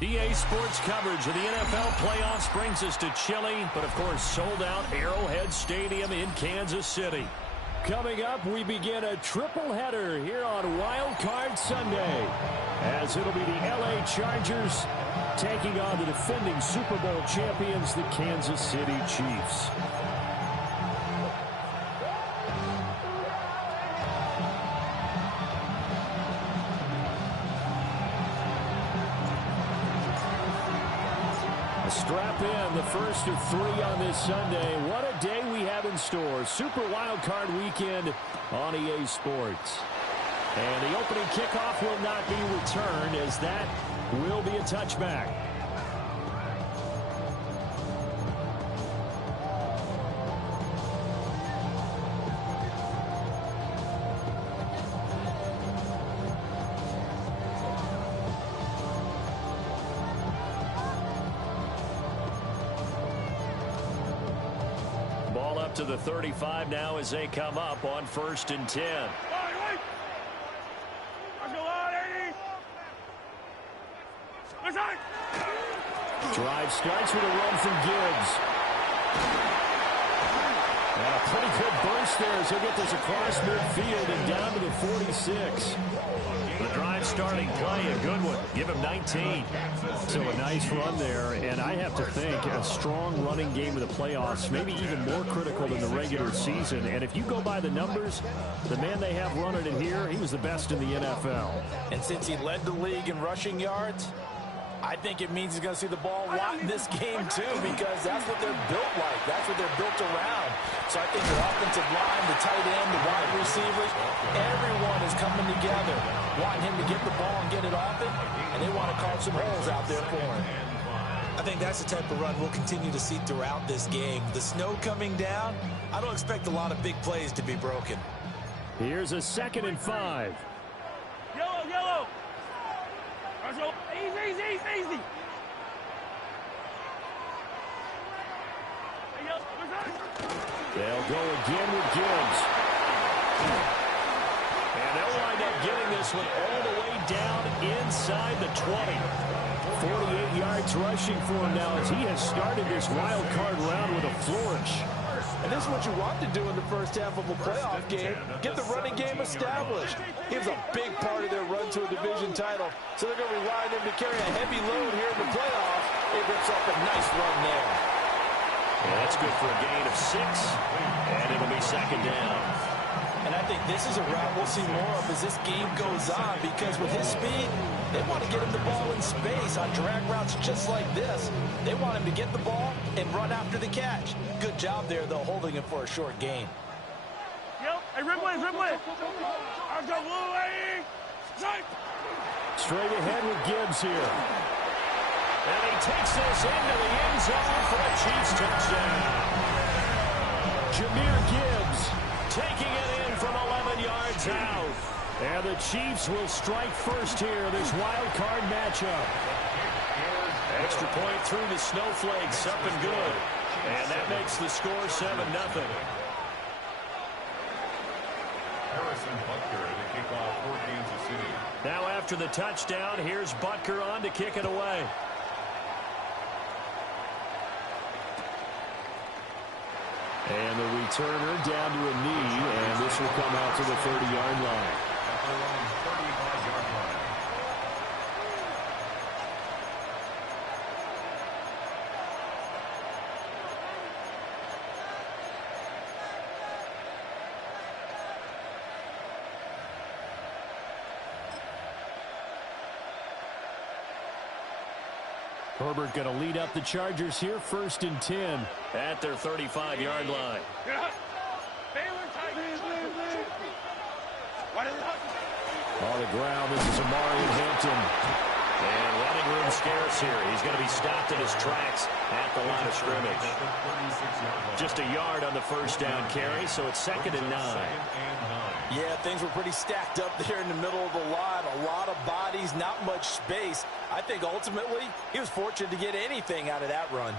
EA Sports coverage of the NFL playoffs brings us to chilly, but of course sold-out Arrowhead Stadium in Kansas City. Coming up, we begin a triple header here on Wild Card Sunday, as it'll be the LA Chargers taking on the defending Super Bowl champions, the Kansas City Chiefs. Strap in, the first of 3 on this Sunday. What a day we have in store. Super Wild Card Weekend on EA Sports. And the opening kickoff will not be returned, as that will be a touchback. Ball up to the 35 now as they come up on 1st and 10. Drive starts with a run from Gibbs. And a pretty good burst there as he'll get this across midfield and down to the 46. The drive starting play, a good one. Give him 19. So a nice run there, and I have to think a strong running game of the playoffs, maybe even more critical than the regular season. And if you go by the numbers, the man they have running it here, he was the best in the NFL. And since he led the league in rushing yards, I think it means he's going to see the ball a lot in this game, too, because that's what they're built like. That's what they're built around. So I think the offensive line, the tight end, the wide receivers, everyone is coming together, wanting him to get the ball and get it off it, and they want to carve some holes out there for him. I think that's the type of run we'll continue to see throughout this game. The snow coming down, I don't expect a lot of big plays to be broken. Here's a 2nd and 5. Yellow. Easy. They'll go again with Gibbs. And they'll wind up getting this one all the way down inside the 20. 48 yards rushing for him now as he has started this wild card round with a flourish. And this is what you want to do in the first half of a playoff game. Get the running game established. He was a big part of their run to a division title. So they're going to rely on him to carry a heavy load here in the playoffs. It rips up a nice run there. Yeah, that's good for a gain of 6. And it'll be 2nd down. And I think this is a route we'll see more of as this game goes on, because with his speed, they want to get him the ball in space on drag routes just like this. They want him to get the ball and run after the catch. Good job there, though, holding him for a short gain. Hey, Ripley. Straight ahead with Gibbs here. And he takes this into the end zone for a Chiefs touchdown. Jahmyr Gibbs taking it in from 11 yards out. And the Chiefs will strike first here, this wild card matchup. Extra point through the snowflakes, up and good. And that makes the score 7-0. Now after the touchdown, here's Butker on to kick it away. And the returner down to a knee, and this will come out to the 30-yard line. Herbert going to lead up the Chargers here, 1st and 10 at their 35-yard line. On the ground, this is Amari Hampton. And running room scarce here. He's going to be stopped in his tracks at the line of scrimmage. Just a yard on the first down carry, so it's 2nd and 9. Yeah, things were pretty stacked up there in the middle of the line. A lot of bodies, not much space. I think ultimately he was fortunate to get anything out of that run.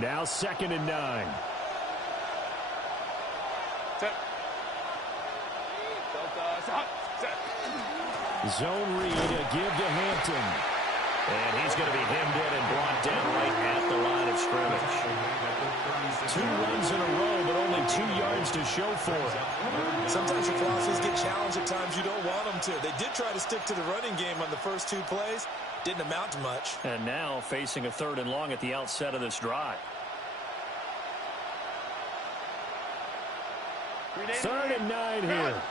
Now 2nd and 9. Zone read, a give to Hampton. And he's going to be hemmed in and brought down right at the line of scrimmage. 2 runs in a row, but only 2 yards to show for it. Sometimes your philosophies get challenged at times you don't want them to. They did try to stick to the running game on the first 2 plays. Didn't amount to much. And now facing a 3rd and long at the outset of this drive. 3rd and 9 here.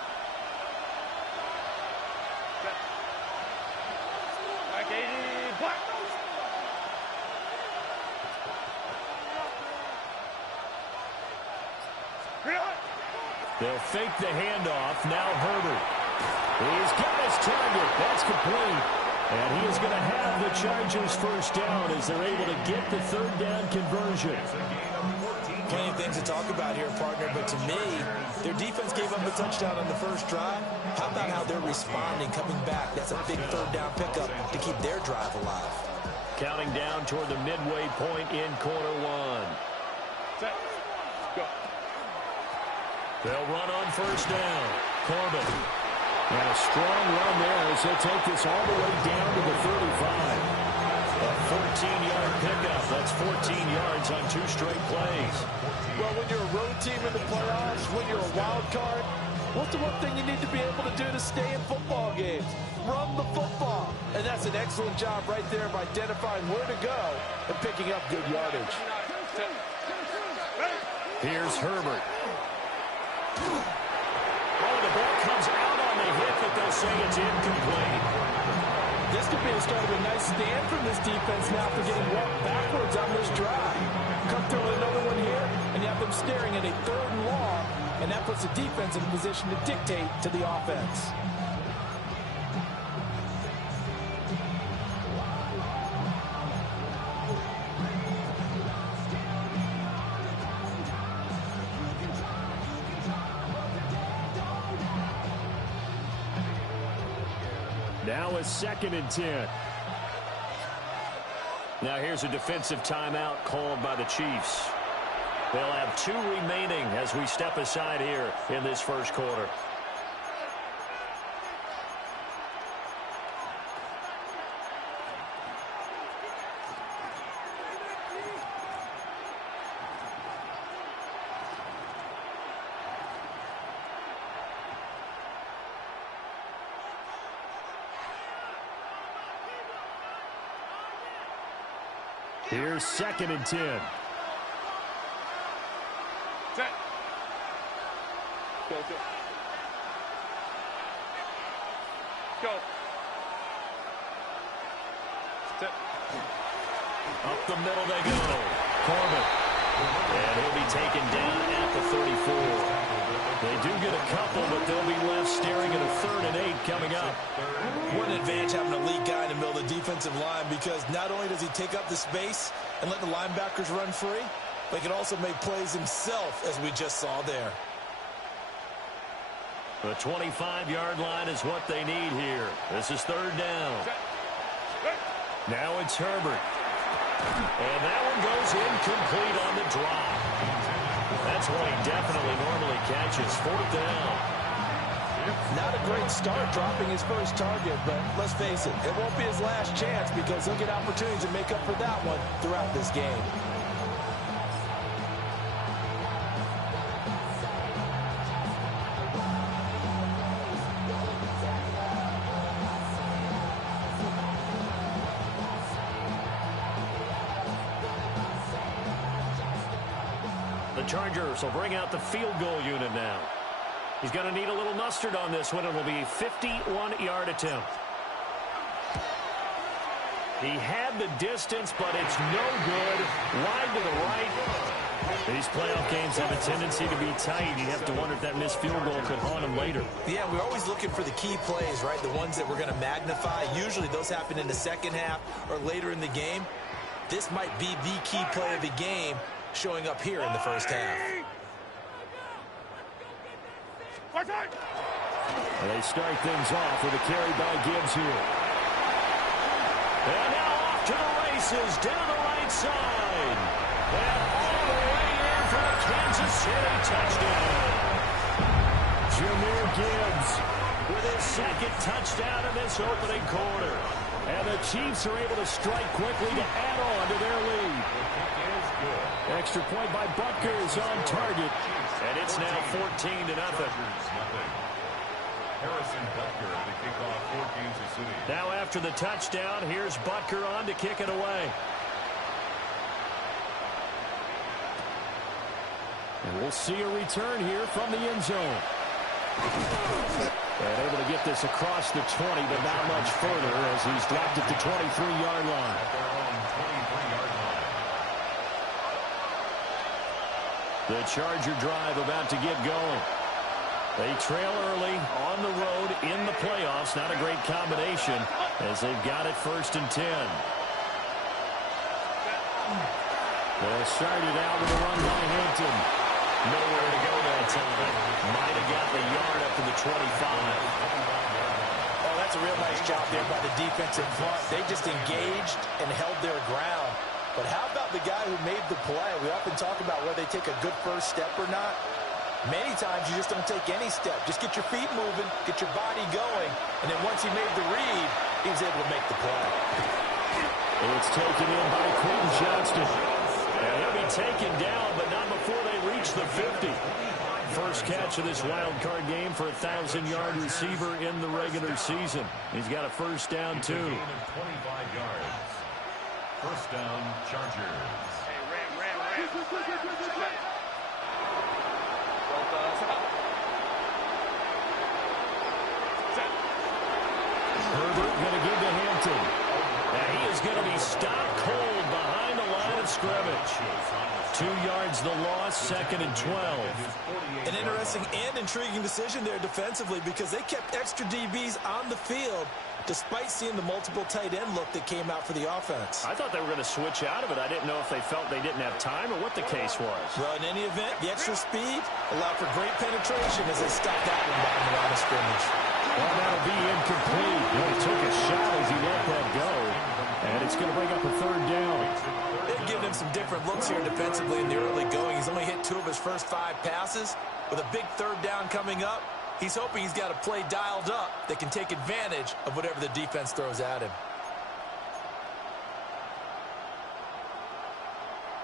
They'll fake the handoff. Now Herbert. He's got his target. That's complete. And he is going to have the Chargers first down as they're able to get the 3rd down conversion. Plenty of things to talk about here, partner, but to me, their defense gave up a touchdown on the first drive. How about how they're responding, coming back? That's a big 3rd down pickup to keep their drive alive. Counting down toward the midway point in quarter 1. Set. Go. They'll run on first down. Corbin. And a strong run there as they'll take this all the way down to the 35. A 14-yard pickup. That's 14 yards on 2 straight plays. Well, when you're a road team in the playoffs, when you're a wild card, what's the one thing you need to be able to do to stay in football games? Run the football. And that's an excellent job right there of identifying where to go and picking up good yardage. Here's Herbert. Oh, the ball comes out on the hit, but they'll say it's incomplete. This could be the start of a nice stand from this defense now for getting walked backwards on this drive. Come through with another one here, and you have them staring at a 3rd and long, and that puts the defense in a position to dictate to the offense. Now a 2nd and 10. Now here's a defensive timeout called by the Chiefs. They'll have 2 remaining as we step aside here in this first quarter. Here's 2nd and 10. Set. Go, go. Go. Set. Up the middle they go. Corbin. And he'll be taken down at the 34. They do get a couple, but they'll be left staring at a 3rd and 8 coming up. What an advantage having an elite guy in the middle of the defensive line, because not only does he take up the space and let the linebackers run free, but he can also make plays himself, as we just saw there. The 25-yard line is what they need here. This is 3rd down. Now it's Herbert. And that one goes incomplete on the drop. That's one he definitely normally catches. 4th down. Not a great start dropping his first target, but let's face it, it won't be his last chance because he'll get opportunities to make up for that one throughout this game. The Chargers will bring out the field goal unit now. He's going to need a little mustard on this one. It will be a 51-yard attempt. He had the distance, but it's no good. Wide to the right. These playoff games have a tendency to be tight. You have to wonder if that missed field goal could haunt him later. Yeah, we're always looking for the key plays, right? The ones that we're going to magnify. Usually those happen in the second half or later in the game. This might be the key play of the game showing up here in the first half. They start things off with a carry by Gibbs here. And now off to the races down the right side. And all the way in for a Kansas City touchdown. Jahmyr Gibbs with his second touchdown in this opening quarter. And the Chiefs are able to strike quickly to add on to their lead. Extra point by Butker is on target. And it's now 14-0. Harrison Butker to kick off for Kansas City. Now after the touchdown, here's Butker on to kick it away. And we'll see a return here from the end zone. And able to get this across the 20, but not much further as he's dropped at the 23-yard line. The Charger drive about to get going. They trail early on the road in the playoffs. Not a great combination as they've got it 1st and 10. They started out with a run by Hampton. Nowhere to go that time. Might have got the yard up to the 25. Oh, that's a real nice job there by the defense in front. They just engaged and held their ground. But how about the guy who made the play? We often talk about whether they take a good first step or not. Many times you just don't take any step. Just get your feet moving, get your body going, and then once he made the read, he was able to make the play. It's taken in by Quentin Johnston. And he'll be taken down, but not before they reach the 50. First catch of this wild card game for a 1,000-yard receiver in the regular season. He's got a first down, too. 25 yards. First down, Chargers. Hey, Ram. Herbert going to give to Hampton. And he is going to be stopped cold behind the line of scrimmage. 2 yards the loss, 2nd and 12. An interesting and intriguing decision there defensively because they kept extra DBs on the field despite seeing the multiple tight end look that came out for the offense. I thought they were going to switch out of it. I didn't know if they felt they didn't have time or what the case was. Well, in any event, the extra speed allowed for great penetration as they stuck that one behind the line of scrimmage. Well, that'll be incomplete. He took a shot as he let that go. And it's going to bring up a 3rd down. They've given him some different looks here defensively in the early going. He's only hit 2 of his first 5 passes. With a big 3rd down coming up, he's hoping he's got a play dialed up that can take advantage of whatever the defense throws at him.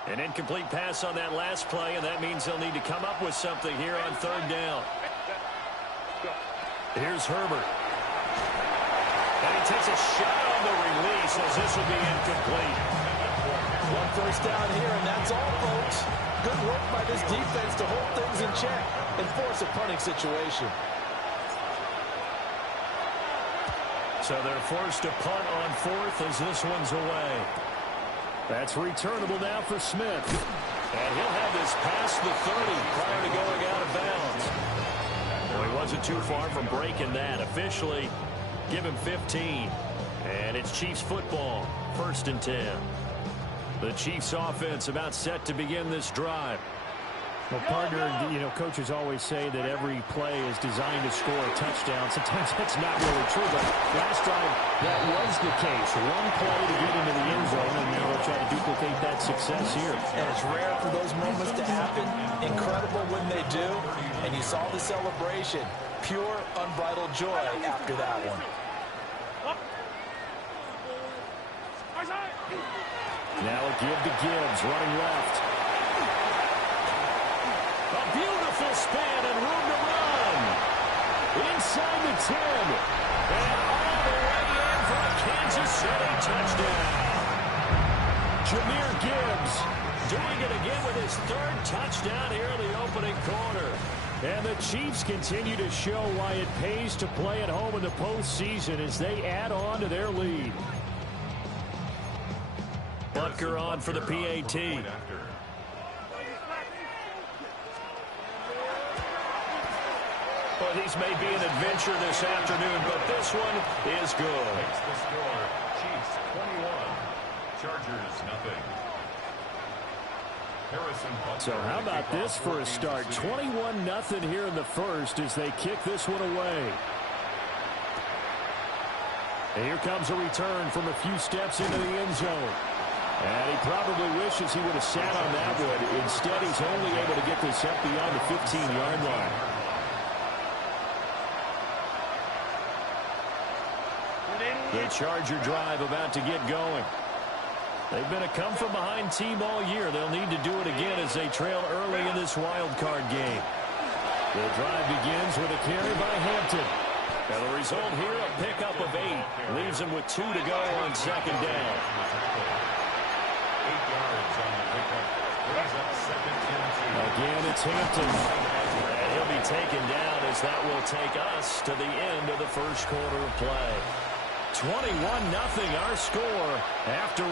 An incomplete pass on that last play, and that means they'll need to come up with something here on 3rd down. Here's Herbert. And he takes a shot on the release as this will be incomplete. 1 first down here, and that's all, folks. Good work by this defense to hold things in check and force a punting situation. So they're forced to punt on 4th as this one's away. That's returnable now for Smith. And he'll have this past the 30 prior to going out of bounds. Well, he wasn't too far from breaking that. Officially, give him 15. And it's Chiefs football, 1st and 10. The Chiefs offense about set to begin this drive. Well, partner, you know, coaches always say that every play is designed to score a touchdown. Sometimes that's not really true, but last drive, that was the case. One play to get into the end zone, and they'll try to duplicate that success here. And it's rare for those moments to happen. Incredible when they do. And you saw the celebration. Pure, unbridled joy after that one. Now a give to Gibbs, running left. A beautiful span and room to run. Inside the 10. And all the way in for a Kansas City touchdown. Jahmyr Gibbs doing it again with his 3rd touchdown here in the opening quarter. And the Chiefs continue to show why it pays to play at home in the postseason as they add on to their lead. Butker on for the PAT. Well, these may be an adventure this afternoon, but this one is good. The score, Chiefs 21, Chargers nothing. So how about this for a start? 21-0 here in the first as they kick this one away. And here comes a return from a few steps into the end zone. And he probably wishes he would have sat on that one. Instead, he's only able to get this up beyond the 15-yard line. The Charger drive about to get going. They've been a come-from-behind team all year. They'll need to do it again as they trail early in this wild card game. The drive begins with a carry by Hampton. And the result here, a pickup of 8. Leaves them with 2 to go on second down. 8 yards on the pickup. Brings up second and 2. Again, it's Hampton. And he'll be taken down as that will take us to the end of the first quarter of play. 21-0 our score after 1.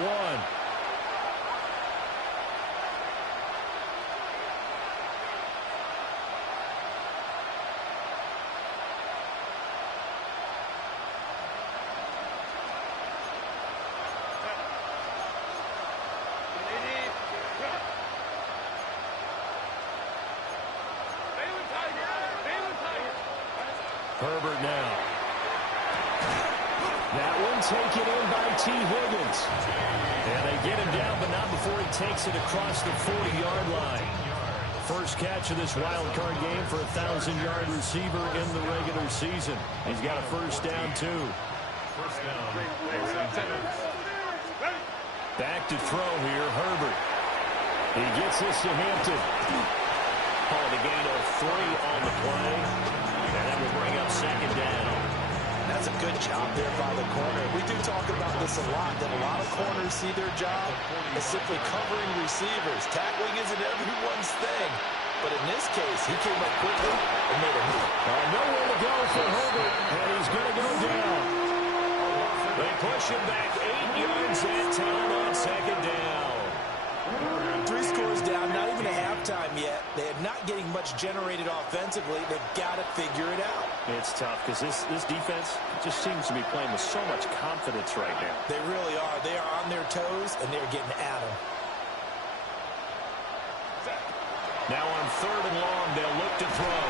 Herbert now. That one taken in by T. Higgins. And they get him down, but not before he takes it across the 40-yard line. First catch of this wild card game for a 1,000-yard receiver in the regular season. He's got a first down, too. First down. Back to throw here, Herbert. He gets this to Hampton. Call the gain of 3 on the play. And that will bring up second down. That's a good job there by the corner. We do talk about this a lot, that a lot of corners see their job as simply covering receivers. Tackling isn't everyone's thing. But in this case, he came up quickly and made a move. Nowhere to go for Herbert, and he's going to go down. They push him back 8 yards that time on second down. 3 scores down, not even a halftime yet. They are not getting much generated offensively. They've got to figure it out. It's tough because this defense just seems to be playing with so much confidence right now. They really are. They are on their toes, and they're getting at them. Now on 3rd and long, they'll look to throw.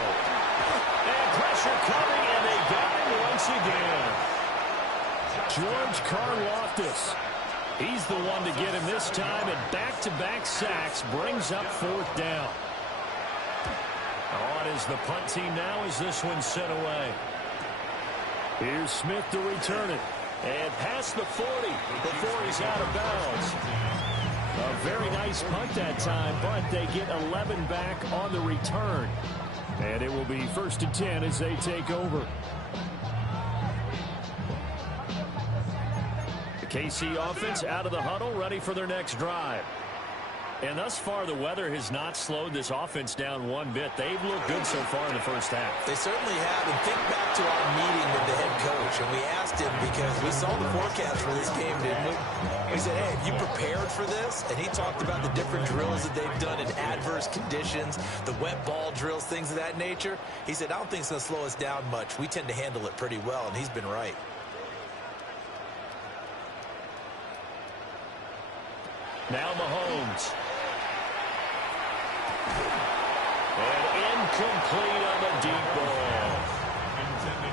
And pressure coming, and they got him once again. George Karlaftis. He's the one to get him this time, and back-to-back sacks brings up 4th down. On is the punt team now as this one's sent away. Here's Smith to return it. And past the 40 before he's out of bounds. A very nice punt that time, but they get 11 back on the return. And it will be 1st and 10 as they take over. The KC offense out of the huddle, ready for their next drive. And thus far, the weather has not slowed this offense down one bit. They've looked good so far in the first half. They certainly have. And think back to our meeting with the head coach. And we asked him because we saw the forecast for this game, didn't we? We said, hey, have you prepared for this? And he talked about the different drills that they've done in adverse conditions, the wet ball drills, things of that nature. He said, I don't think it's going to slow us down much. We tend to handle it pretty well, and he's been right. Now Mahomes. And incomplete on the deep ball.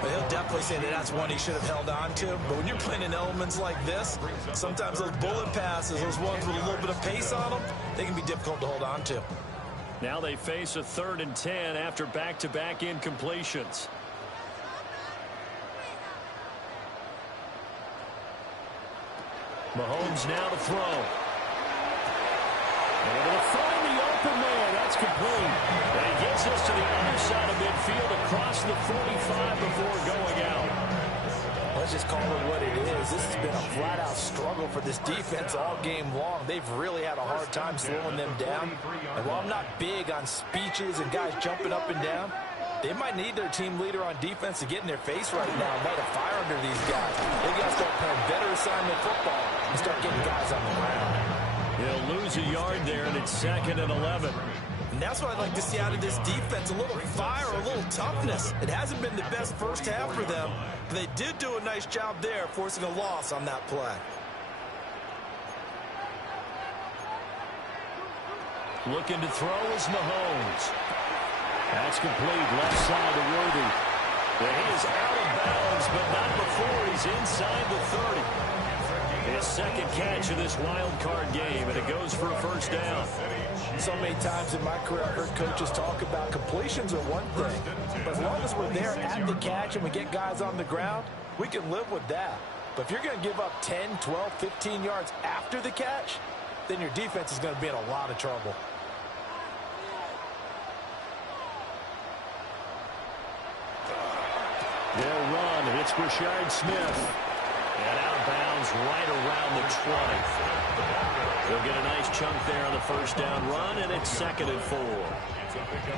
But he'll definitely say that that's one he should have held on to. But when you're playing in elements like this, sometimes those bullet passes, those ones with a little bit of pace on them, they can be difficult to hold on to. Now they face a 3rd and 10 after back-to-back incompletions. Mahomes now to throw. And able to find the open man. That's complete. And he gets us to the other side of midfield across the 45 before going out. Let's just call it what it is. This has been a flat-out struggle for this defense all game long. They've really had a hard time slowing them down. And while I'm not big on speeches and guys jumping up and down, they might need their team leader on defense to get in their face right now and light a fire under these guys. They got to start playing better assignment football and start getting guys on the ground. He'll lose a yard there, and it's 2nd and 11. And that's what I'd like to see out of this defense, a little fire, a little toughness. It hasn't been the best first half for them, but they did do a nice job there, forcing a loss on that play. Looking to throw is Mahomes. That's complete, left side to Worthy. And he is out of bounds, but not before he's inside the 30. His 2nd catch of this wild card game, and it goes for a first down. So many times in my career, I've heard coaches talk about completions are one thing, but as long as we're there at the catch and we get guys on the ground, we can live with that. But if you're going to give up 10, 12, 15 yards after the catch, then your defense is going to be in a lot of trouble. They'll run. It's Rashard Smith. And out of bounds right around the 20. They'll get a nice chunk there on the first down run, and it's 2nd and 4.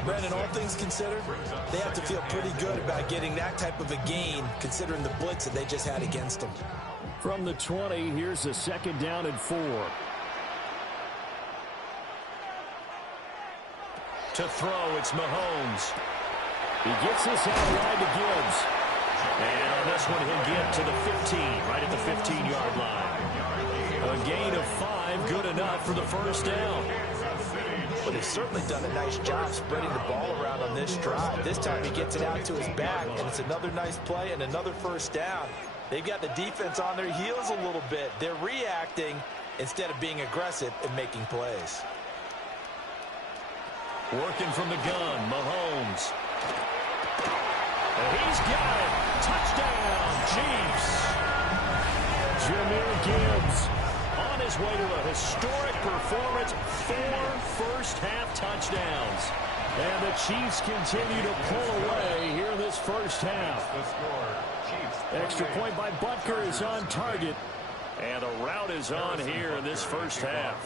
Brandon, all things considered, they have to feel pretty good about getting that type of a gain, considering the blitz that they just had against them. From the 20, here's a 2nd down and 4. To throw, it's Mahomes. He gets this out wide to Gibbs. And on this one, he'll get to the 15, right at the 15-yard line. A gain of 5, good enough for the first down. But they've certainly done a nice job spreading the ball around on this drive. This time he gets it out to his back, and it's another nice play and another first down. They've got the defense on their heels a little bit. They're reacting instead of being aggressive and making plays. Working from the gun, Mahomes. And he's got it. Touchdown, Chiefs. Jahmyr Gibbs on his way to a historic performance, 4 first-half touchdowns. And the Chiefs continue to pull away here in this first half. Extra point by Butker is on target. And the route is on here in this first half.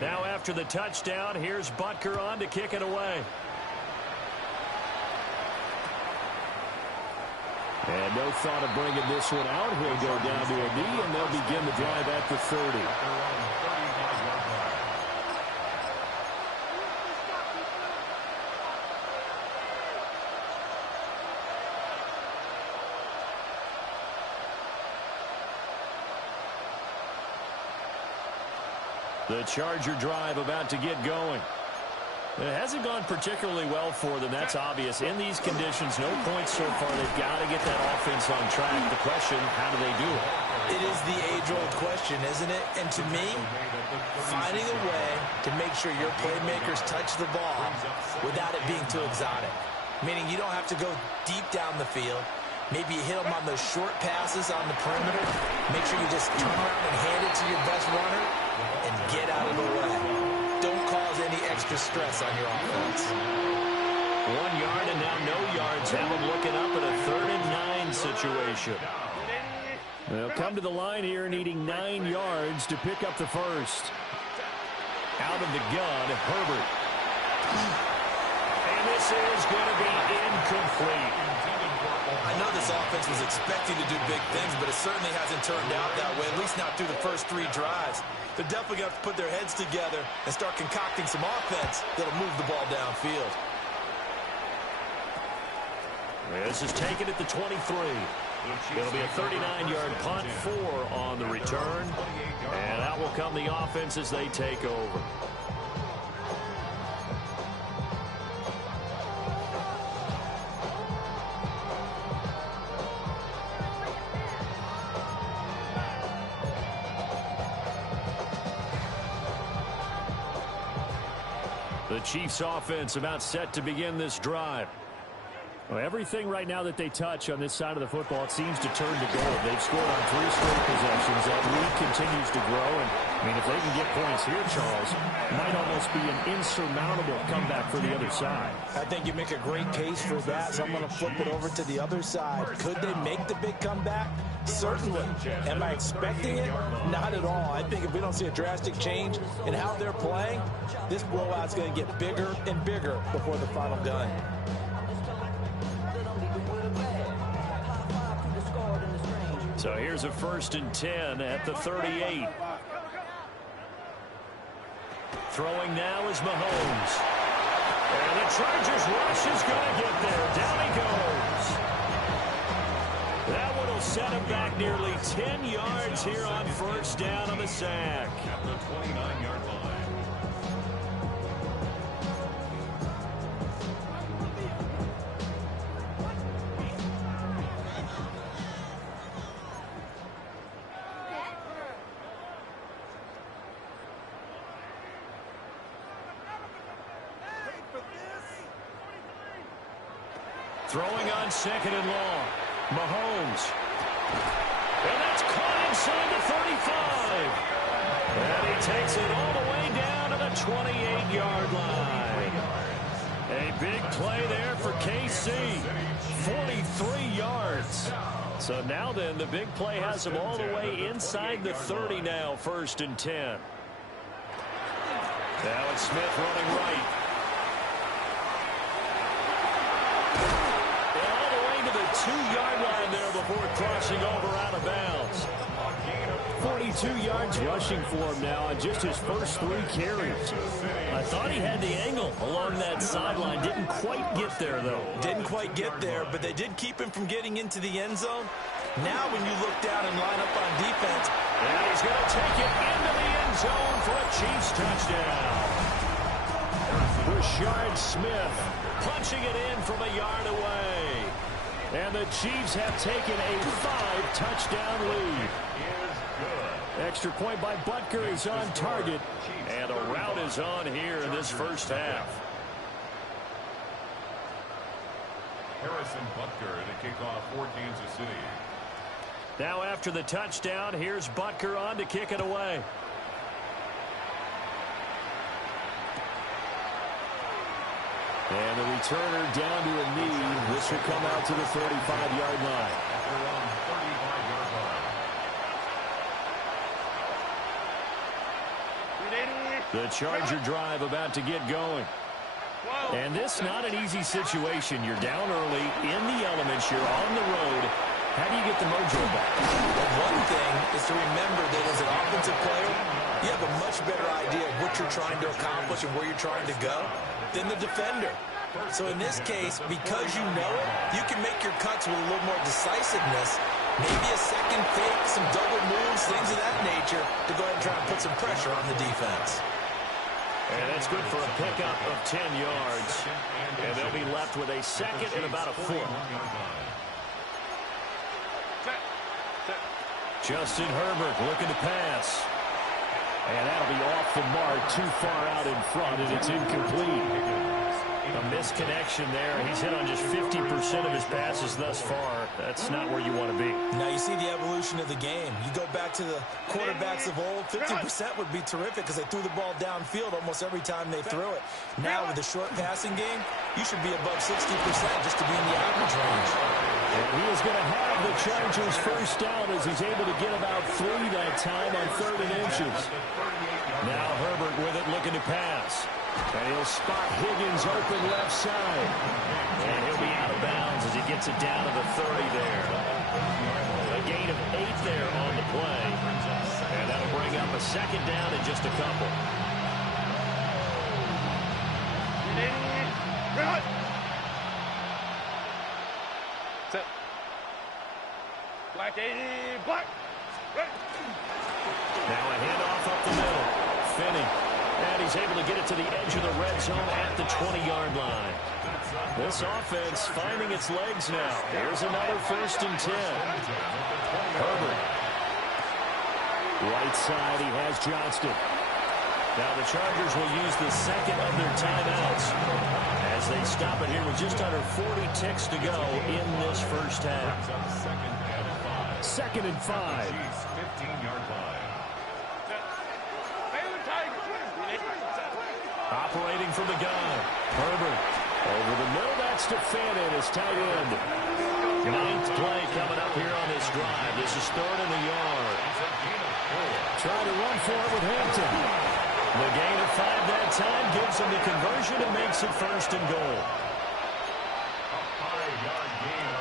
Now after the touchdown, here's Butker on to kick it away. And no thought of bringing this one out. He'll go down to a knee, and they'll begin the drive at the 30. The Charger drive about to get going. It hasn't gone particularly well for them. That's obvious. In these conditions, no points so far. They've got to get that offense on track. The question, how do they do it? It is the age-old question, isn't it? And to me, finding a way to make sure your playmakers touch the ball without it being too exotic. Meaning you don't have to go deep down the field. Maybe you hit them on those short passes on the perimeter. Make sure you just turn around and hand it to your best runner and get out of the way. Don't cause any extra stress on your offense. 1 yard and now no yards. Have them looking up at a 3rd and 9 situation. They'll come to the line here needing 9 yards to pick up the first. Out of the gun, Herbert. And this is going to be incomplete. I know this offense was expecting to do big things, but it certainly hasn't turned out that way, at least not through the first 3 drives. They're definitely going to have to put their heads together and start concocting some offense that'll move the ball downfield. This is taken at the 23. It'll be a 39-yard punt, 4 on the return. And out will come the offense as they take over. The Chiefs offense about set to begin this drive. Well, everything right now that they touch on this side of the football, it seems to turn to gold. They've scored on 3 straight possessions. That lead continues to grow. And, I mean, if they can get points here, Charles, it might almost be an insurmountable comeback for the other side. I think you make a great case for that. So I'm going to flip it over to the other side. Could they make the big comeback? Certainly. Am I expecting it? Not at all. I think if we don't see a drastic change in how they're playing, this blowout's going to get bigger and bigger before the final gun. So here's a 1st and 10 at the 38. Throwing now is Mahomes. And the Chargers rush is going to get there. Down he goes. That one will set him back nearly 10 yards here on 1st down on the sack. At the 29-yard line. Throwing on 2nd and long. Mahomes. And that's caught inside the 35. And he takes it all the way down to the 28-yard line. A big play there for KC. 43 yards. So now then, the big play has him all the way inside the 30 now, 1st and 10. Now it's Smith running right. And all the way to the 2-yard line there before crossing over out of bounds. 42 yards rushing for him now on just his first 3 carries. I thought he had the angle along that sideline. Didn't quite get there, though. Didn't quite get there, but they did keep him from getting into the end zone. Now when you look down and line up on defense. And he's going to take it into the end zone for a Chiefs touchdown. Rashard Smith punching it in from a yard away. And the Chiefs have taken a 5-touchdown lead. Extra point by Butker is on target. And a route is on here in this first half. Harrison Butker to kick off for Kansas City. Now after the touchdown, here's Butker on to kick it away. And the returner down to a knee. This will come out to the 35-yard line. The Charger drive about to get going. And this not an easy situation. You're down early, in the elements, you're on the road. How do you get the mojo back? Well, one thing is to remember that as an offensive player, you have a much better idea of what you're trying to accomplish and where you're trying to go than the defender. So in this case, because you know it, you can make your cuts with a little more decisiveness. Maybe a second fake, some double moves, things of that nature to go ahead and try and put some pressure on the defense. And that's good for a pickup of 10 yards. And they'll be left with a second and about a foot. Justin Herbert looking to pass. And that'll be off the mark, too far out in front, and it's incomplete. A misconnection there. He's hit on just 50% of his passes thus far. That's not where you want to be. Now you see the evolution of the game. You go back to the quarterbacks of old, 50% would be terrific because they threw the ball downfield almost every time they threw it. Now with the short passing game, you should be above 60% just to be in the average range. And he is going to have the Chargers first down as he's able to get about 3 that time on 3rd and inches. Now Herbert with it looking to pass. And he'll spot Higgins open left side. And he'll be out of bounds as he gets it down to the 30 there. A gain of 8 there on the play. And that'll bring up a second down in just a couple. Set. Black 80, black. Now a handoff up the middle. Finney. And he's able to get it to the edge of the red zone at the 20-yard line. This offense finding its legs now. Here's another 1st and 10. Herbert. Right side, he has Johnston. Now the Chargers will use the second of their timeouts as they stop it here with just under 40 ticks to go in this first half. 2nd and 5. 15-yard line. Operating from the gun. Herbert. Over the middle, that's to Fannin, his tight end. 9th play coming up here on this drive. This is 3rd and a yard. Trying to run for it with Hampton. The gain of 5 that time gives them the conversion and makes it 1st and goal.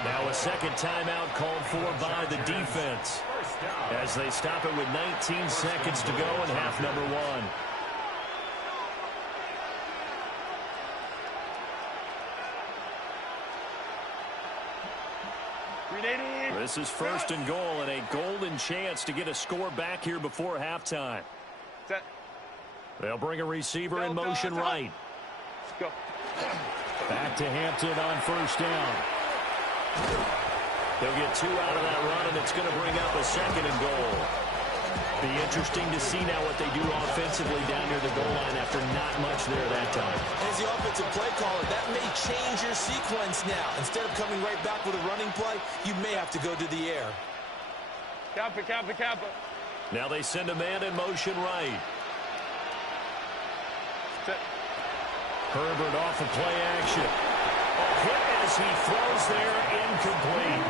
Now a second timeout called for by the defense as they stop it with 19 seconds to go in half number 1. This is 1st and goal and a golden chance to get a score back here before halftime. Set. They'll bring a receiver in motion right. Go. Back to Hampton on 1st down. They'll get 2 out of that run, and it's going to bring up a 2nd and goal. Be interesting to see now what they do offensively down near the goal line after not much there that time. As the offensive play caller, that may change your sequence now. Instead of coming right back with a running play, you may have to go to the air. Kappa. Now they send a man in motion right. Set. Herbert off of play action. A hit as he throws there, incomplete.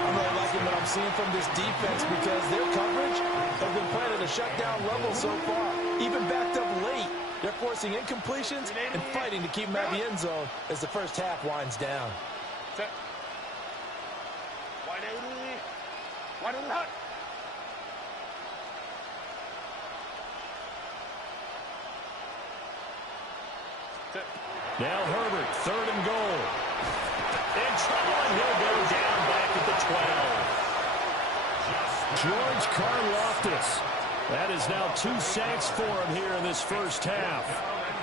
I'm really liking what I'm seeing from this defense because their coverage has been playing at a shutdown level so far. Even backed up late, they're forcing incompletions and fighting to keep them out of the end zone as the first half winds down. Set. 180. 180. Set. Now Herbert, 3rd and goal. In trouble, and he'll go down back at the 12. George Karlaftis. That is now 2 sacks for him here in this first half.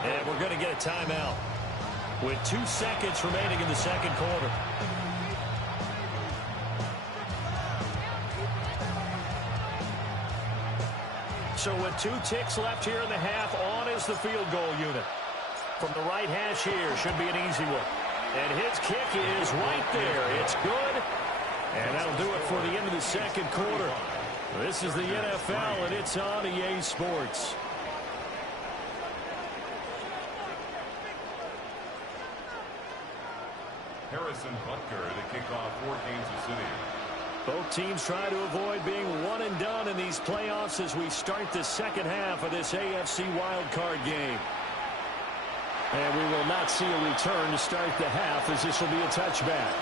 And we're going to get a timeout with 2 seconds remaining in the second quarter. So with 2 ticks left here in the half, on is the field goal unit. From the right hash here, should be an easy one. And his kick is right there. It's good. And that'll do it for the end of the second quarter. This is the NFL, and it's on EA Sports. Harrison Butker to kick off for Kansas City. Both teams try to avoid being one and done in these playoffs as we start the second half of this AFC wildcard game. And we will not see a return to start the half, as this will be a touchback.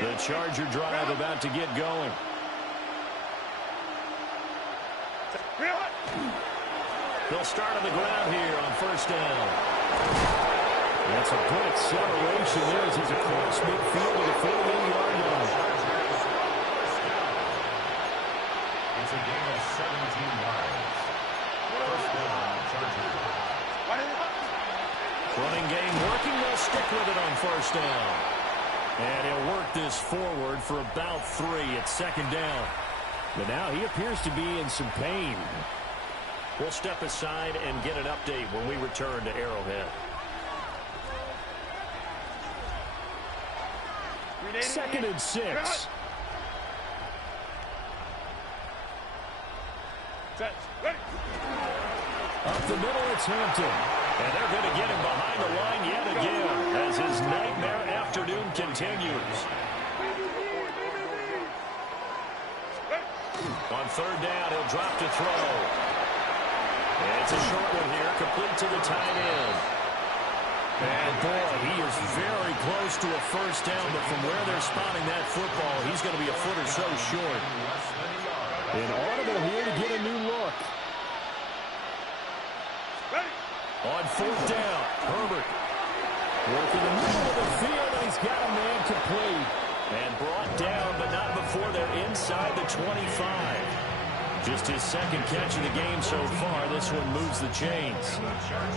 The Charger drive about to get going. They'll start on the ground here on first down. That's a good acceleration there as he's across midfield to the 48-yard line. It's a gain of 17 yards. First down, Chargers. Running game working. They'll stick with it on first down. And he'll work this forward for about 3 at second down. But now he appears to be in some pain. We'll step aside and get an update when we return to Arrowhead. 2nd and 6. Up the middle, it's Hampton. And they're going to get him behind the line yet again as his nightmare afternoon continues. On third down, he'll drop to throw. And it's a short one here, complete to the tight end. And boy, he is very close to a first down, but from where they're spotting that football, he's going to be a foot or so short. An audible here to get a new look. On fourth down, Herbert working the middle of the field, and he's got a man complete. And brought down, but not before they're inside the 25. Just his second catch of the game so far. This one moves the chains.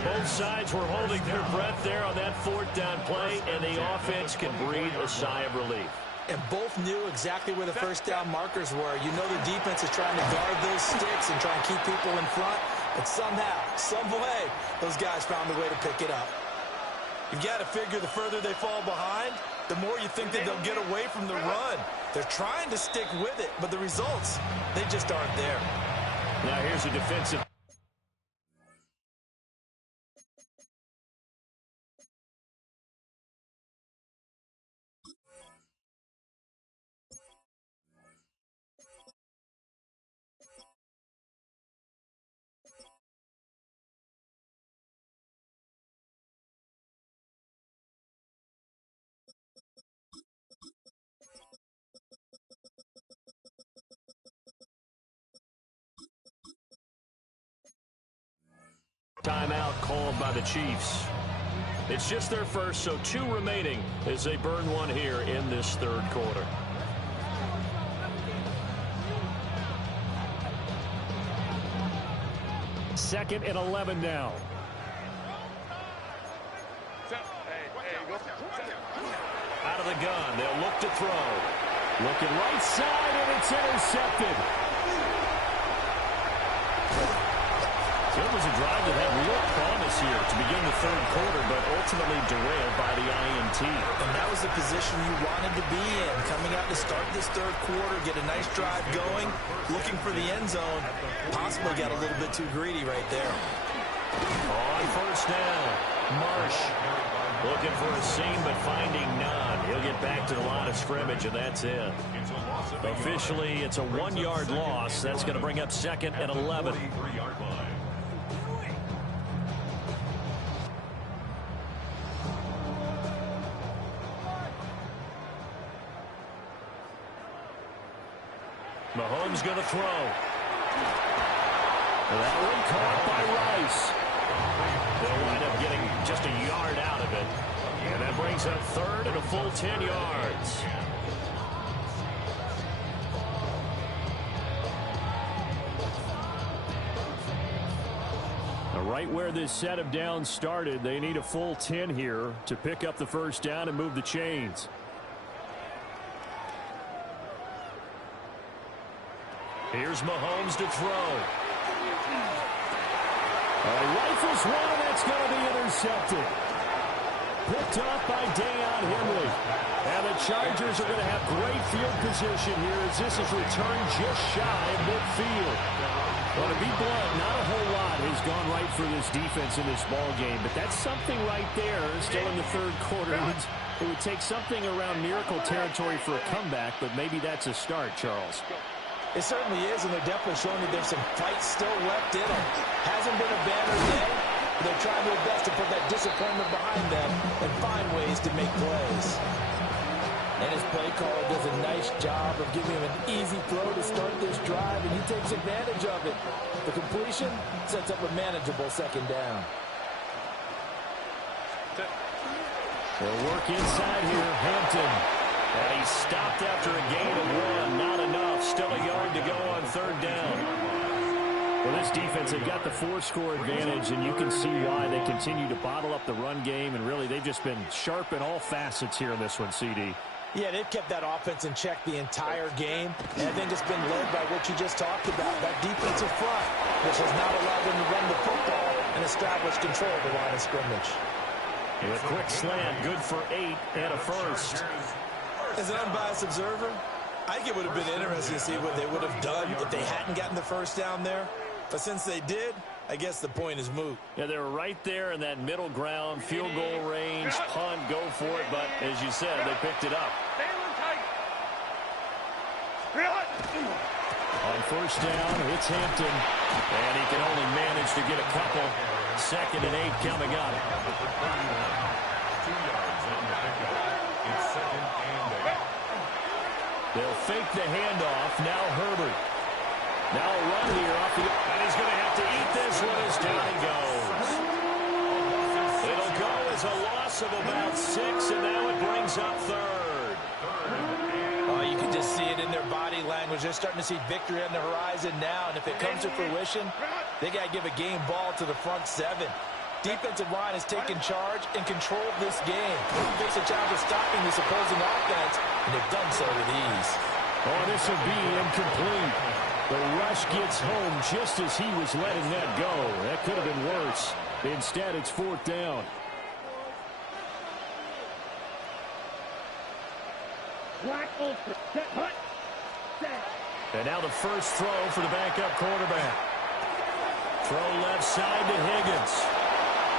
Both sides were holding their breath there on that fourth down play, and the offense can breathe a sigh of relief. And both knew exactly where the first down markers were. You know the defense is trying to guard those sticks and try and keep people in front. But somehow, some way, those guys found a way to pick it up. You've got to figure the further they fall behind, the more you think that they'll get away from the run. They're trying to stick with it, but the results, they just aren't there. Now here's a defensive. Timeout called by the Chiefs. It's just their first, so 2 remaining as they burn one here in this third quarter. Second and 11 now. Out of the gun, they'll look to throw. Looking right side, and it's intercepted. was a drive that had real promise here to begin the third quarter, but ultimately derailed by the INT. And that was the position you wanted to be in. Coming out to start this third quarter, get a nice drive going, looking for the end zone. Possibly got a little bit too greedy right there. On first down, Marsh looking for a seam but finding none. He'll get back to the line of scrimmage, and that's it. Officially, it's a 1-yard loss. That's going to bring up second and 11. Mahomes going to throw. That one caught by Rice. They'll wind up getting just a yard out of it. And that brings up third and a full 10 yards. Right where this set of downs started, they need a full 10 here to pick up the first down and move the chains. Here's Mahomes to throw. Rifles one, that's going to be intercepted. Picked off by Deion Henry. And the Chargers are going to have great field position here as this is returned just shy of midfield. Well, to be blunt, not a whole lot has gone right for this defense in this ball game, but that's something right there. Still in the third quarter. It would take something around miracle territory for a comeback, but maybe that's a start, Charles. It certainly is, and they're definitely showing that there's some fight still left in them. Hasn't been a banner day, but they're trying their best to put that disappointment behind them and find ways to make plays. And his play caller does a nice job of giving him an easy throw to start this drive, and he takes advantage of it. The completion sets up a manageable second down. They'll work inside here, Hampton. And he stopped after a gain of 1. Not enough. Still a yard to go on third down. Well, this defense, they've got the 4-score advantage, and you can see why they continue to bottle up the run game, and really they've just been sharp in all facets here in this one, CD. Yeah, they've kept that offense in check the entire game, and I think it's been led by what you just talked about, that defensive front, which has not allowed them to run the football and establish control of the line of scrimmage. And a quick slant, good for 8 and a first. As an unbiased observer, I think it would have been interesting to see what they would have done if they hadn't gotten the first down there. But since they did, I guess the point is moot. Yeah, they were right there in that middle ground, field goal range, punt, go for it. But as you said, they picked it up. On first down, it's Hampton. And he can only manage to get a couple. Second and 8 coming up. 2 yards on the pickup. It's second and 8. They'll fake the handoff. Now Herbert. Now a run here off the... And he's going to have to eat this one as down he goes. It'll go as a loss of about 6, and now it brings up third. Oh, you can just see it in their body language. They're starting to see victory on the horizon now, and if it comes to fruition, they got to give a game ball to the front 7. Defensive line has taken charge and controlled this game. They face a challenge of stopping this opposing offense, and they've done so with ease. Oh, this will be incomplete. The rush gets home just as he was letting that go. That could have been worse. Instead, it's fourth down. And now the first throw for the backup quarterback. Throw left side to Higgins.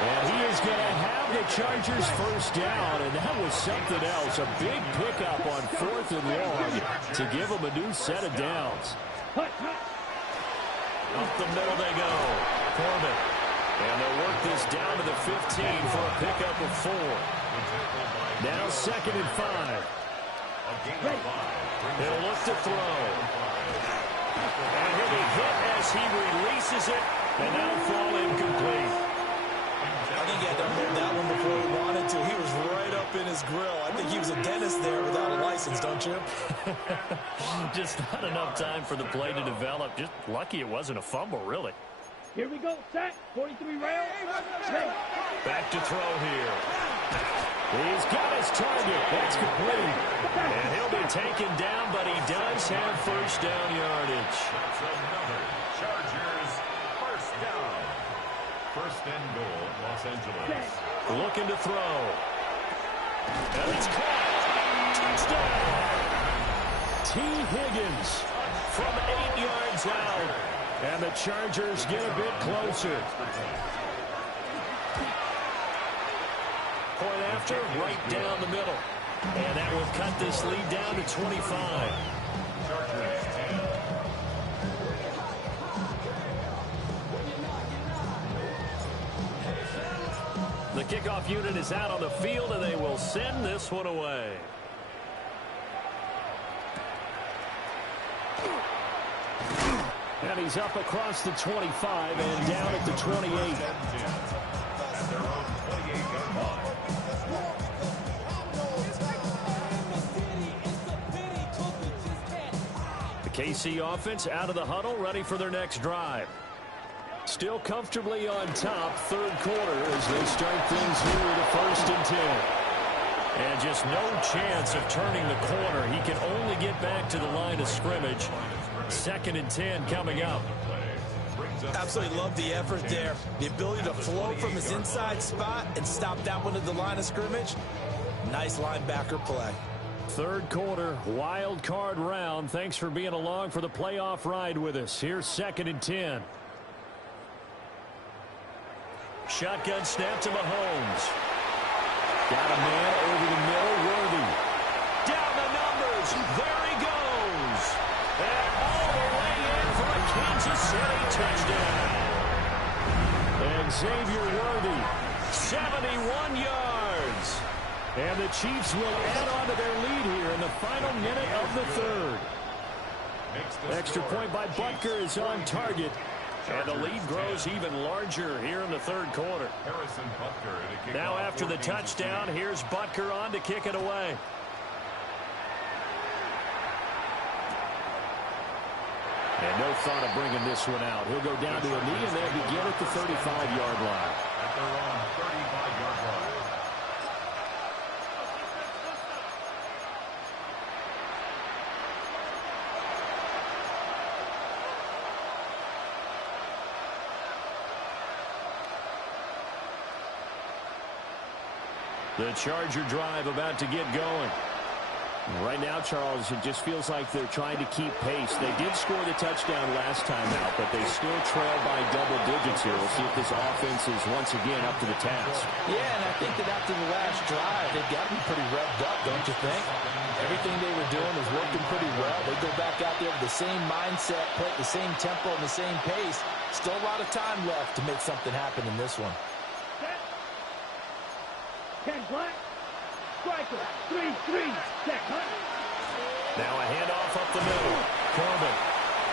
And he is going to have the Chargers first down, and that was something else. A big pickup on 4th and long to give them a new set of downs. Up the middle they go. Corbett. And they'll work this down to the 15 for a pickup of 4. Now second and 5. He'll look to throw. And he'll be hit as he releases it, and now fall incomplete. I think he had to unload that one before he wanted to. He was right up in his grill. I think he was a dentist there without a license, don't you? Just not enough time for the play to develop. Just lucky it wasn't a fumble, really. Here we go, set, 43 rounds. Back to throw here. He's got his target. That's complete. And he'll be taken down, but he does have first down yardage. That's another Chargers first down. and goal, Los Angeles. Looking to throw. And it's caught. Touchdown. T. Higgins from 8 yards out. And the Chargers get a bit closer. Point after, right down the middle. And that will cut this lead down to 25. Chargers 10. The kickoff unit is out on the field, and they will send this one away. And he's up across the 25 and down at the 28. At their own 28-yard line. The KC offense out of the huddle, ready for their next drive. Still comfortably on top, third quarter as they start things here with a 1st and 10. And just no chance of turning the corner. He can only get back to the line of scrimmage. 2nd and 10 coming up. Absolutely love the effort there. The ability to flow from his inside spot and stop that one at the line of scrimmage. Nice linebacker play. Third quarter, wild card round. Thanks for being along for the playoff ride with us. Here's 2nd and 10. Shotgun snap to Mahomes. Got a man over the middle, Worthy. Down the numbers. There he goes. And all the way in for a Kansas City touchdown. And Xavier Worthy, 71 yards. And the Chiefs will add on to their lead here in the final minute of the third. Extra point by Butker is on target. And the lead grows even larger here in the third quarter. Now after the touchdown, here's Butker on to kick it away. And no thought of bringing this one out. He'll go down to a knee and then begin at the 35-yard line. At their own 35-yard line. The Charger drive about to get going. Right now, Charles, it just feels like they're trying to keep pace. They did score the touchdown last time out, but they still trail by double digits here. We'll see if this offense is once again up to the task. Yeah, and I think that after the last drive, they've got to be pretty revved up, don't you think? Everything they were doing was working pretty well. They go back out there with the same mindset, play at the same tempo and the same pace. Still a lot of time left to make something happen in this one. 10 black. Striker. 3-3. Check, huh? Now a handoff up the middle. Corbin.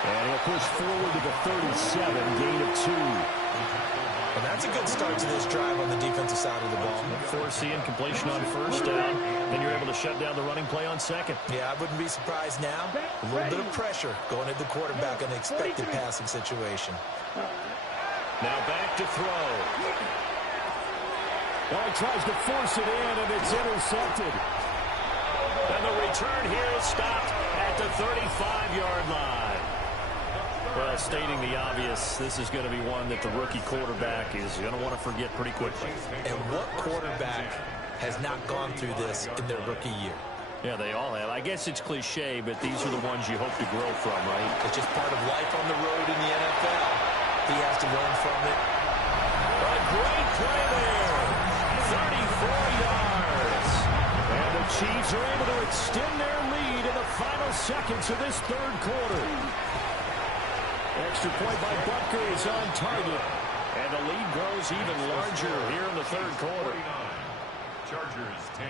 And he'll push forward to the 37, gain of 2. And that's a good start to this drive on the defensive side of the ball. Force the incompletion on first down. Then you're able to shut down the running play on second. Yeah, I wouldn't be surprised now. A little bit of pressure going at the quarterback in an expected passing situation. Now back to throw. Well, he tries to force it in, and it's intercepted. And the return here is stopped at the 35-yard line. Well, stating the obvious, this is going to be one that the rookie quarterback is going to want to forget pretty quickly. And what quarterback has not gone through this in their rookie year? Yeah, they all have. I guess it's cliche, but these are the ones you hope to grow from, right? It's just part of life on the road in the NFL. He has to learn from it. A great play there. 34 yards. And the Chiefs are able to extend their lead in the final seconds of this third quarter. Extra point by Butker is on target. And the lead grows even larger here in the third quarter. Chargers 10.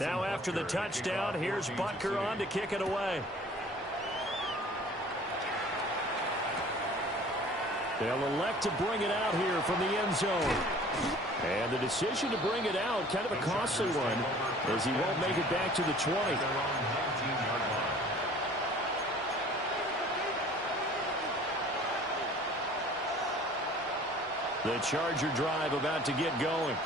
Now after the touchdown, here's Butker on to kick it away. They'll elect to bring it out here from the end zone. And the decision to bring it out, kind of a costly one, as he won't make it back to the 20. The Charger drive about to get going.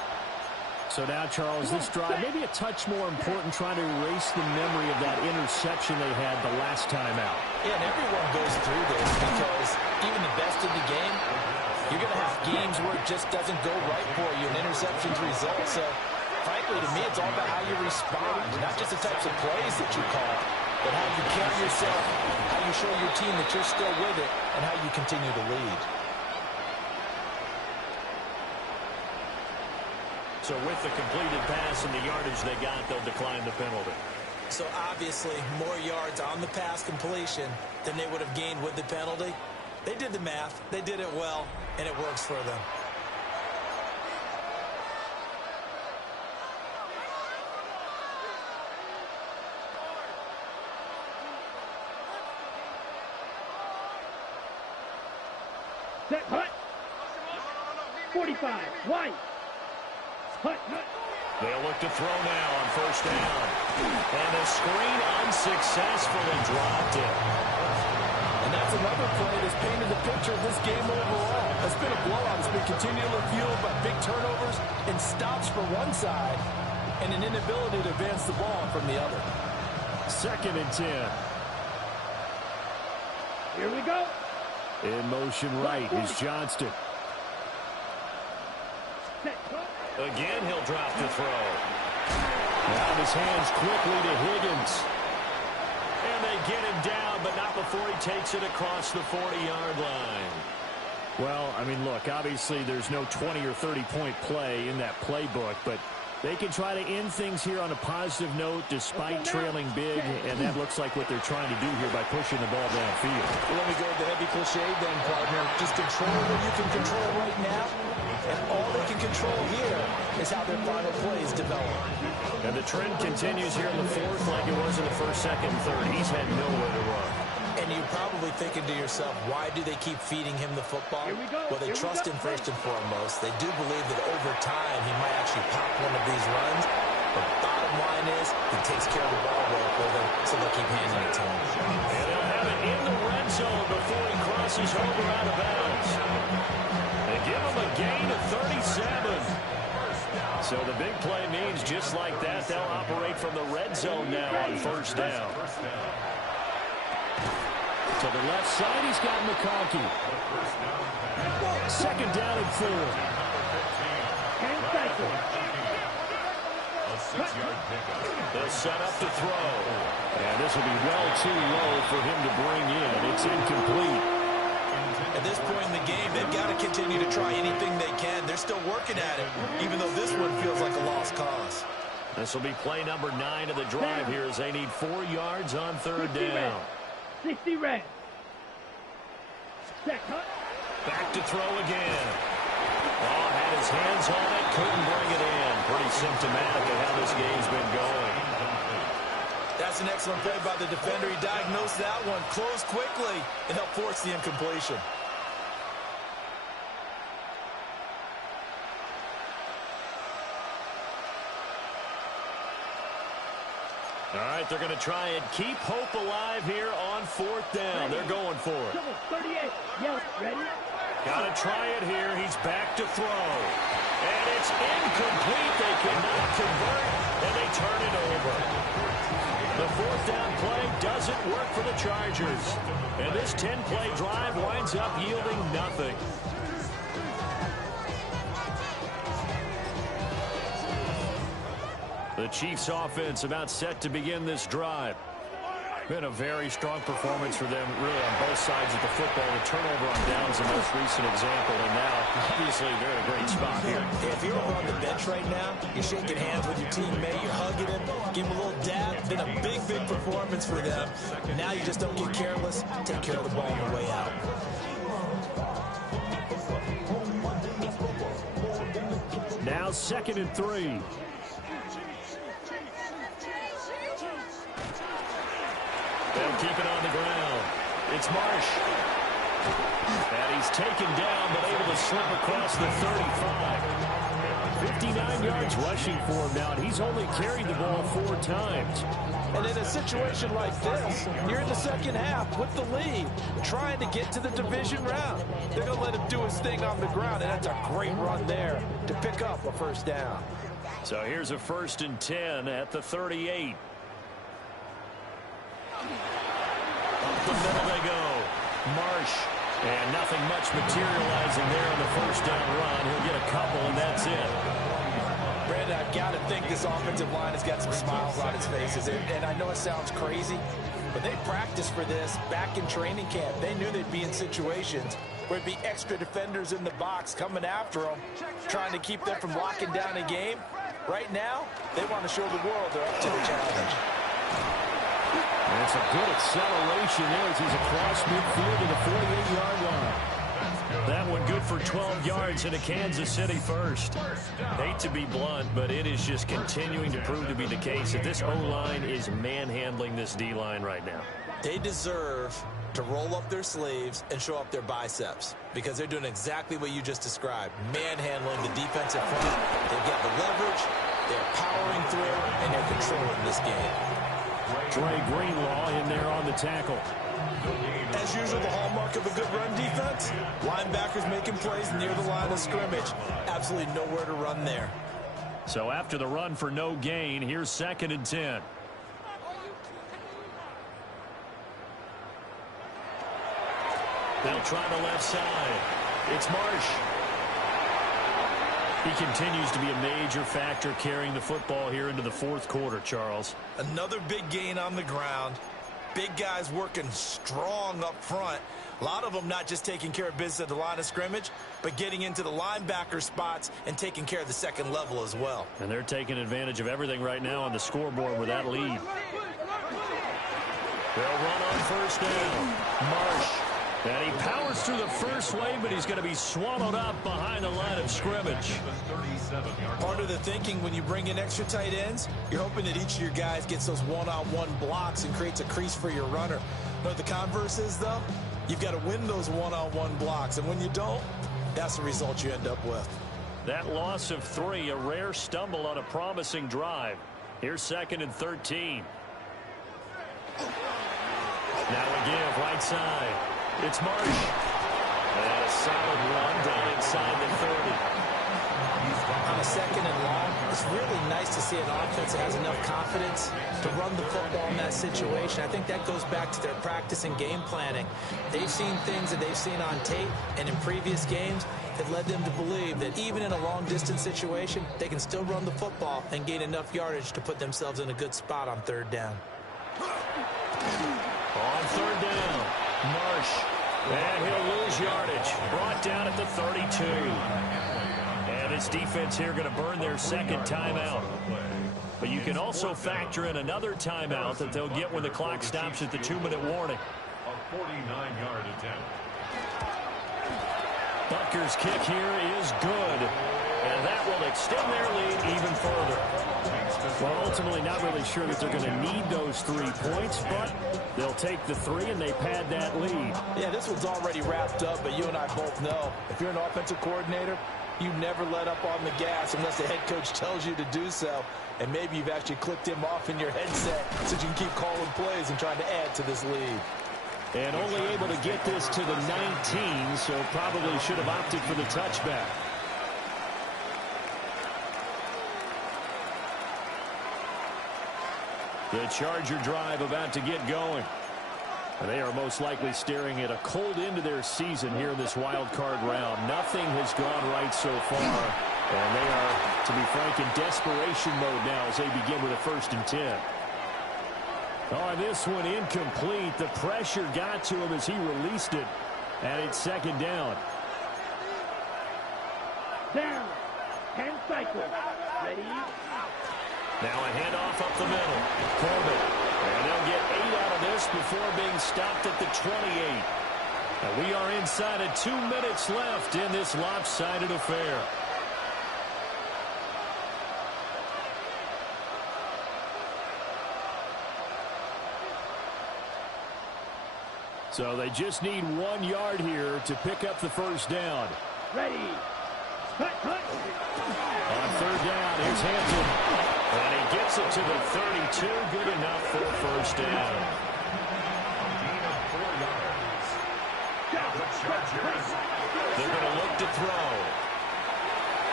So now, Charles, this drive maybe a touch more important, trying to erase the memory of that interception they had the last time out. Yeah, and everyone goes through this because even the best in the game You're going to have games where it just doesn't go right for you, and interceptions result. So, frankly, to me, it's all about how you respond, not just the types of plays that you call, but how you carry yourself, how you show your team that you're still with it, and how you continue to lead. So with the completed pass and the yardage they got, they'll decline the penalty. So obviously, more yards on the pass completion than they would have gained with the penalty. They did the math. They did it well, and it works for them. Set, hut. 45, white. Hut, hut. They'll look to throw now on first down. And the screen unsuccessfully dropped it. And that's another play that's painted the picture of this game overall. It's been a blowout. It's been continually fueled by big turnovers and stops for one side and an inability to advance the ball from the other. 2nd and 10. Here we go. In motion right is Johnston. Set, hut. Again, he'll drop the throw. Out of his hands quickly to Higgins. And they get him down, but not before he takes it across the 40-yard line. Well, I mean, look, obviously there's no 20 or 30-point play in that playbook, but they can try to end things here on a positive note despite trailing big, and that looks like what they're trying to do here by pushing the ball downfield. Well, let me go with the heavy cliche then, partner. Just control what you can control right now, and all they can control here is how their final plays develop. And the trend continues here in the 4th like it was in the 1st, 2nd, and 3rd. He's had nowhere to run. And you're probably thinking to yourself, why do they keep feeding him the football? Here we go. Well, they trust him first and foremost. They do believe that over time he might actually pop one of these runs. But the bottom line is he takes care of the ball well for them, so they'll keep handing it to him. And they'll have it in the red zone before he crosses over out of bounds. They give him a gain of 37. So the big play means just like that, they'll operate from the red zone now on first down. To the left side, he's got McConkey. 2nd down and 4. And cycle. A 6-yard pickup. They'll set up to throw. And this will be well too low for him to bring in. It's incomplete. At this point in the game, they've got to continue to try anything they can. They're still working at it, even though this one feels like a lost cause. This will be play number 9 of the drive here as they need 4 yards on 3rd down. 60 red. Set, hut. Back to throw again. Oh, had his hands on it, couldn't bring it in. Pretty symptomatic of how this game's been going. That's an excellent play by the defender. He diagnosed that one, closed quickly, and helped force the incompletion. All right, they're going to try and keep hope alive here on 4th down. They're going for it. 38. Yellow. Ready? Got to try it here. He's back to throw. And it's incomplete. They cannot convert, and they turn it over. The 4th down play doesn't work for the Chargers. And this 10-play drive winds up yielding nothing. The Chiefs offense about set to begin this drive. Been a very strong performance for them, really, on both sides of the football. The turnover on downs, the most recent example, and now, obviously, they're in a great spot here. If you're over on the bench right now, you're shaking hands with your teammate, you're hugging him, give him a little dab. Been a big, big performance for them. Now you just don't get careless. Take care of the ball on the way out. Now 2nd and 3. They'll keep it on the ground. It's Marsh. And he's taken down, but able to slip across the 35. 59 yards rushing for him now, and he's only carried the ball 4 times. And in a situation like this, you're in the second half with the lead, trying to get to the division round. They're going to let him do his thing on the ground, and that's a great run there to pick up a first down. So here's a 1st and 10 at the 38. Up the middle they go. Marsh And nothing much materializing there on the first down run. He'll get a couple, and that's it. Brandon, I've got to think this offensive line has got some smiles on its faces. And I know it sounds crazy, but they practiced for this back in training camp. They knew they'd be in situations where it'd be extra defenders in the box coming after them, trying to keep them from locking down a game. Right now, they want to show the world they're up to the challenge. And it's a good acceleration there as he's across midfield to the 48-yard line. That one good for 12 yards into Kansas City first. Hate to be blunt, but it is just continuing to prove to be the case that this O-line is manhandling this D-line right now. They deserve to roll up their sleeves and show up their biceps because they're doing exactly what you just described, manhandling the defensive front. They've got the leverage, they're powering through, and they're controlling this game. Dre Greenlaw in there on the tackle. As usual, the hallmark of a good run defense, linebackers making plays near the line of scrimmage. Absolutely nowhere to run there. So after the run for no gain, here's 2nd and 10. They'll try the left side. It's Marsh. He continues to be a major factor carrying the football here into the 4th quarter, Charles. Another big gain on the ground. Big guys working strong up front. A lot of them not just taking care of business at the line of scrimmage, but getting into the linebacker spots and taking care of the second level as well. And they're taking advantage of everything right now on the scoreboard with that lead. They'll run on first down. Marsh. And he powers through the first wave, but he's going to be swallowed up behind the line of scrimmage. Part of the thinking when you bring in extra tight ends, you're hoping that each of your guys gets those one-on-one blocks and creates a crease for your runner. But the converse is, though, you've got to win those one-on-one blocks. And when you don't, that's the result you end up with. That loss of 3, a rare stumble on a promising drive. Here's 2nd and 13. Now a give, right side. It's Marsh. And a solid run down inside the 30. On a 2nd and long, it's really nice to see an offense that has enough confidence to run the football in that situation. I think that goes back to their practice and game planning. They've seen things that they've seen on tape and in previous games that led them to believe that even in a long-distance situation, they can still run the football and gain enough yardage to put themselves in a good spot on 3rd down. On 3rd down, Marsh. And he'll lose yardage. Brought down at the 32. And this defense here going to burn their 2nd timeout. But you can also factor in another timeout that they'll get when the clock stops at the 2-minute warning. A 49-yard attempt. Butker's kick here is good. And that will extend their lead even further. Well, ultimately not really sure that they're going to need those 3 points, but they'll take the 3 and they pad that lead. Yeah, this one's already wrapped up, but you and I both know if you're an offensive coordinator, you never let up on the gas unless the head coach tells you to do so. And maybe you've actually clicked him off in your headset so you can keep calling plays and trying to add to this lead. And only able to get this to the 19, so probably should have opted for the touchback. The Charger drive about to get going. And they are most likely staring at a cold end to their season here in this wild card round. Nothing has gone right so far. And they are, to be frank, in desperation mode now as they begin with a 1st and 10. Oh, this one incomplete. The pressure got to him as he released it. And it's 2nd down. Down. 10 cycles. Ready? Now a handoff up the middle. Corbin. And they'll get 8 out of this before being stopped at the 28. And we are inside of 2 minutes left in this lopsided affair. So they just need 1 yard here to pick up the 1st down. Ready. Cut. On 3rd down, here's Hampton. And he gets it to the 32. Good enough for a 1st down. Gain of 4 yards. The Chargers. They're going to look to throw.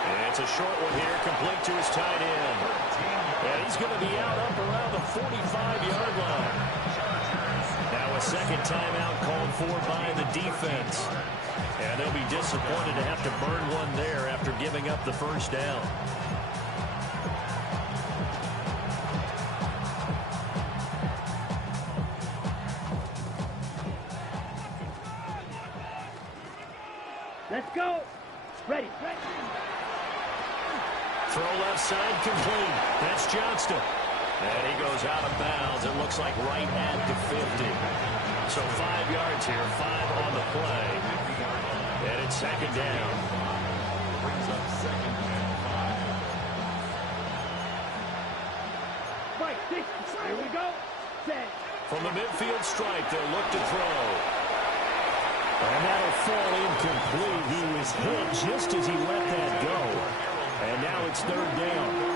And it's a short one here, complete to his tight end. And he's going to be out up around the 45-yard line. Now Now a second timeout called for by the defense. And they'll be disappointed to have to burn one there after giving up the first down. Let's go. Ready. Throw left side complete. That's Johnston. And he goes out of bounds. It looks like right at the 50. So 5 yards here, 5 on the play. And it's second down. Brings up second and 5. Right, 6. Here we go. Set. From the midfield stripe, they'll look to throw. And that'll fall incomplete. He was hit just as he let that go. And now it's third down.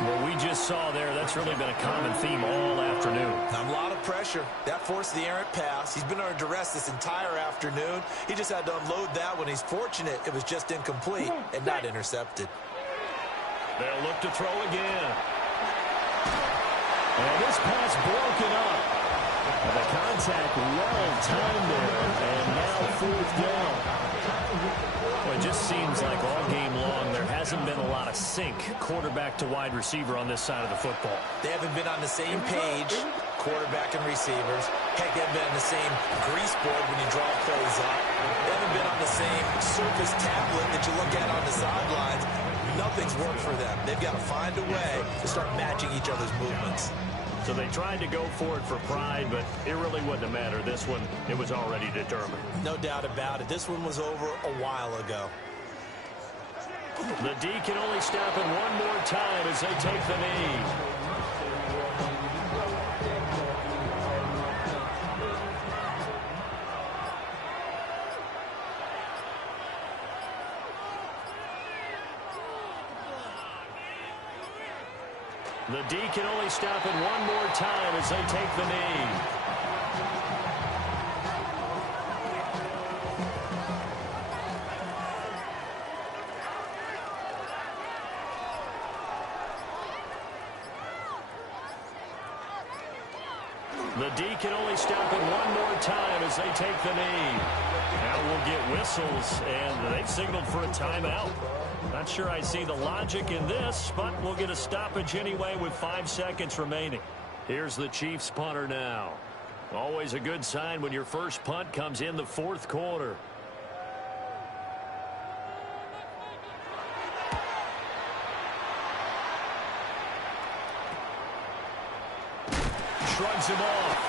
What we just saw there, that's really been a common theme all afternoon. A lot of pressure. That forced the errant pass. He's been under duress this entire afternoon. He just had to unload that one. He's fortunate it was just incomplete and not intercepted. They'll look to throw again. And this pass broken up. And the contact well timed there. And now fourth down. Well, it just seems like all game long there hasn't been a lot of sync quarterback to wide receiver on this side of the football. They haven't been on the same page, quarterback and receivers. Heck, they haven't been on the same grease board when you draw plays up. They haven't been on the same surface tablet that you look at on the sidelines. Nothing's worked for them. They've got to find a way to start matching each other's movements. So they tried to go for it for pride, but it really wouldn't have mattered. This one, it was already determined. No doubt about it. This one was over a while ago. The D can only stop it one more time as they take the knee. The D can only stop it one more time as they take the knee. The D can only stop it one more time as they take the knee. Now we'll get whistles, and they've signaled for a timeout. Not sure I see the logic in this, but we'll get a stoppage anyway with 5 seconds remaining. Here's the Chiefs punter now. Always a good sign when your first punt comes in the fourth quarter. Shrugs him off.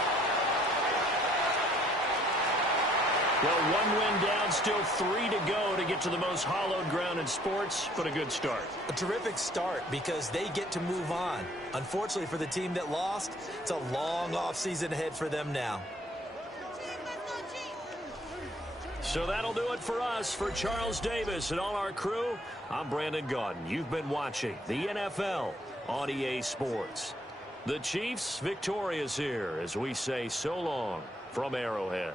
Well, one win down, still 3 to go to get to the most hallowed ground in sports, but a good start. A terrific start because they get to move on. Unfortunately for the team that lost, it's a long offseason ahead for them now. So that'll do it for us. For Charles Davis and all our crew, I'm Brandon Gaudin. You've been watching the NFL on EA Sports. The Chiefs victorious here as we say so long from Arrowhead.